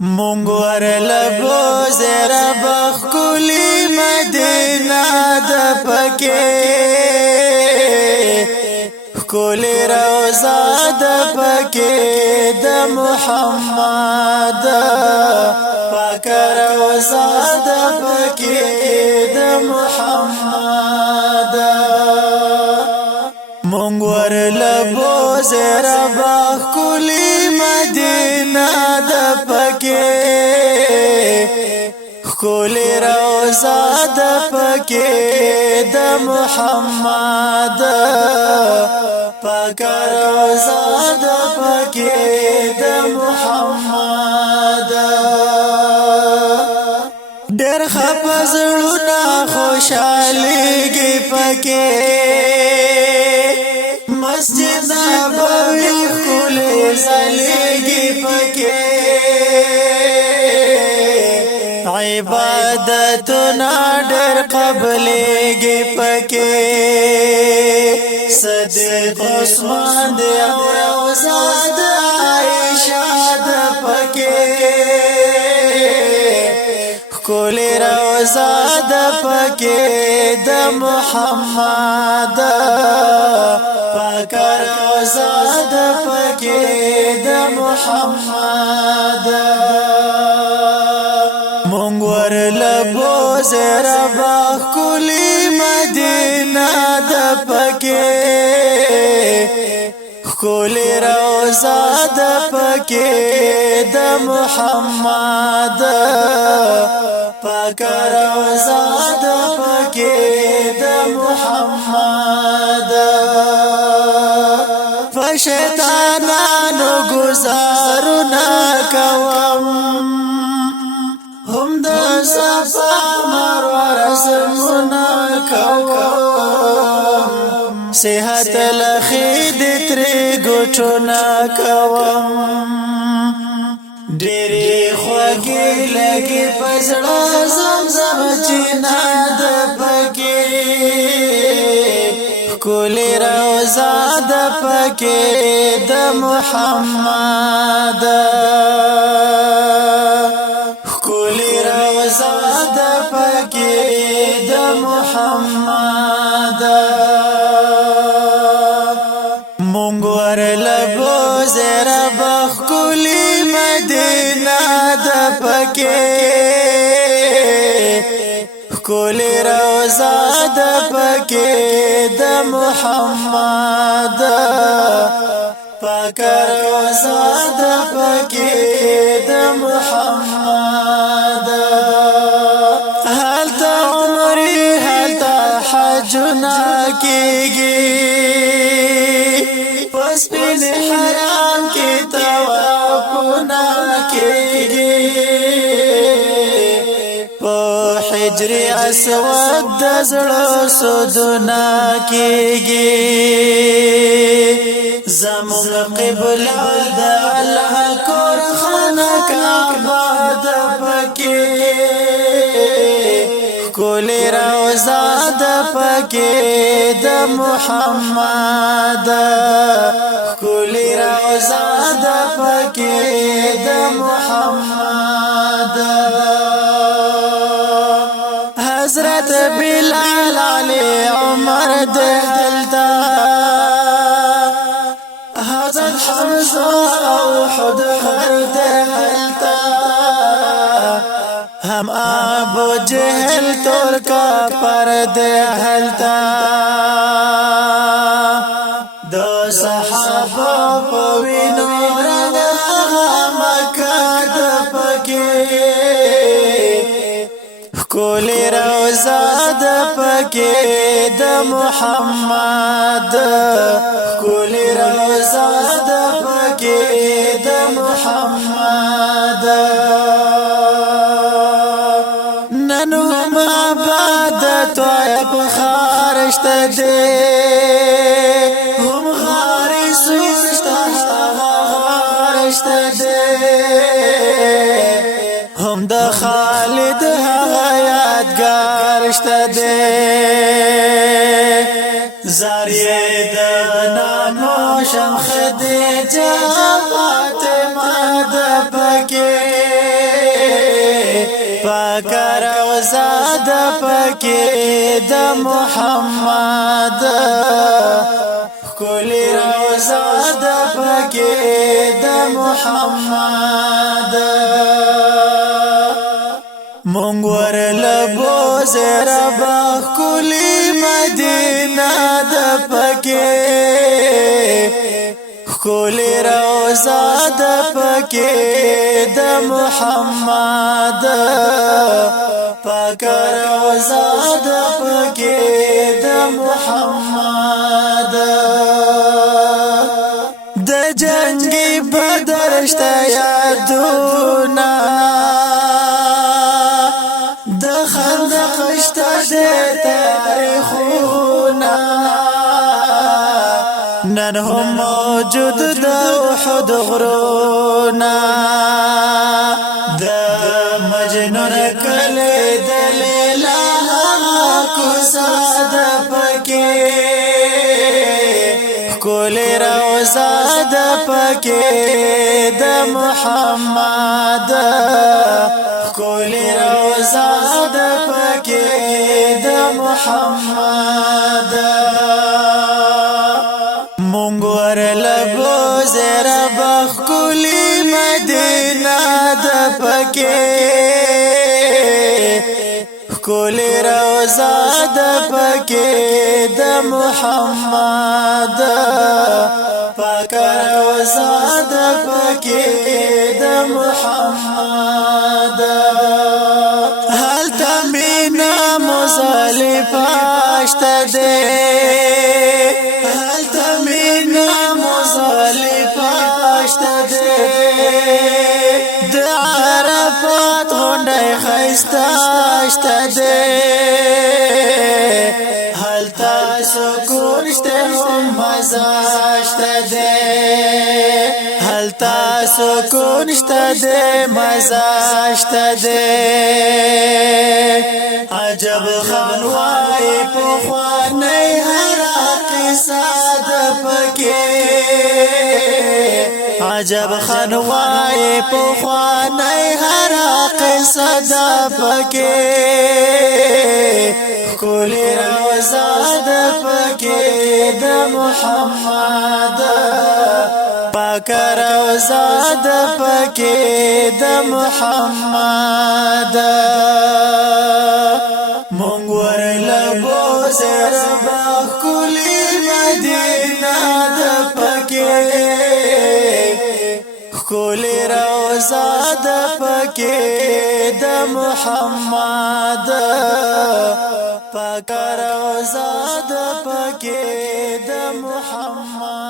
مونږ ورلبو زرا بخکلی مدینه د پکې کلی روزا د پکې د محمد پاک روزا د پکې د محمد مونږ ورلبو زرا بخکلی مدینه د پکې کلی روزا د پکې د محمد پاک روزا د پکې د محمد ډېر خپزړونه خوشاليږي پکې مسجد نبوي کلی زليږي پکې عبادتنا ډېر قبلېږي پکې صدیق عثمان دی او روزا د عائشہ د پکې کلی روزا د پکې د محمد پاک روزا د پکې د محمد مونږ ورلبو زرا بخکلی مدینه د پکې کلی روزا د پکې د محمد پاک روزا د پکې د محمد فشیطانانو گزارنا کوم هم د صفا مروه رسمونه کوم صحت لخید تری ګټونه کوم ډېرې خوږې لګي په زړه زمزم چینه د پکې کلی روزا د پکې د محمد کلی روزا د پکې د محمد مونږ ورلبو زرا بخکلی مدینه د پکې کلی روزا د پکې د محمد پاک روزا د پکې د محمد هلته عمرې هلته حجونه کېږي پس بین حرام کې طوافونه کېږي په حجر اسود د زړه سودونه کېږي زموږ قبله د الله کور خانه کعبه د پکې کلی روزا د پکې د محمد کلی روزا د پکې د محمد حضرت بلال علی عمر دلتا حضرت حمزه او حدهر دلتا هم ابو جهل ترکا پر دلتا دو صحابه په وینو رنګ مکه د پکې کلی روزا د پکې د محمد کلی روزا د پکې د محمد ننو عبادت او خارشت دې هم غاری سورشت خارشت دې هم د خالد یادګارشته دې زاریه د نانو شمخ دې جواب فاطمه د پکې پاک روزا د پکې د محمد کلی روزا د پکې د محمد مونږ ورلبو زرا باغ کلی مدینه د پکې کلی روزا د پکې د محمد پاک روزا د پکې د محمد د جنگ بدر شته یادونه د خندق شته د تاریخونه نن هم موجود د احد غرونا د مجنون کلی د لیلا کوڅه د پکې کلی روزا د پکې د محمد کلی روزا د پکې د محمد مونږ ورلبو زرا باغ کلی مدینه د پکې کلی روزا د پکې د محمد پاک روزا د پکې د محمد هلته مینا مزدلفه شته ده هلته مینا مزدلفه شته ده د عرفات غونډه ښایسته شته ده هلته سکون شته هم مزه شته ده هلته سکون شته ده مزه شته ده عجب خانوای پخوانی هر قصه د پکې عجب خانوای پخوانی هر قصه د پکې کلی روزا د پکې د محمد پاک روزا د پکې د محمد مونږ ورلبو زرا باغ کلی مدینه د پکې کلی روزا د پکې د محمد پاک روزا د پکې د محمد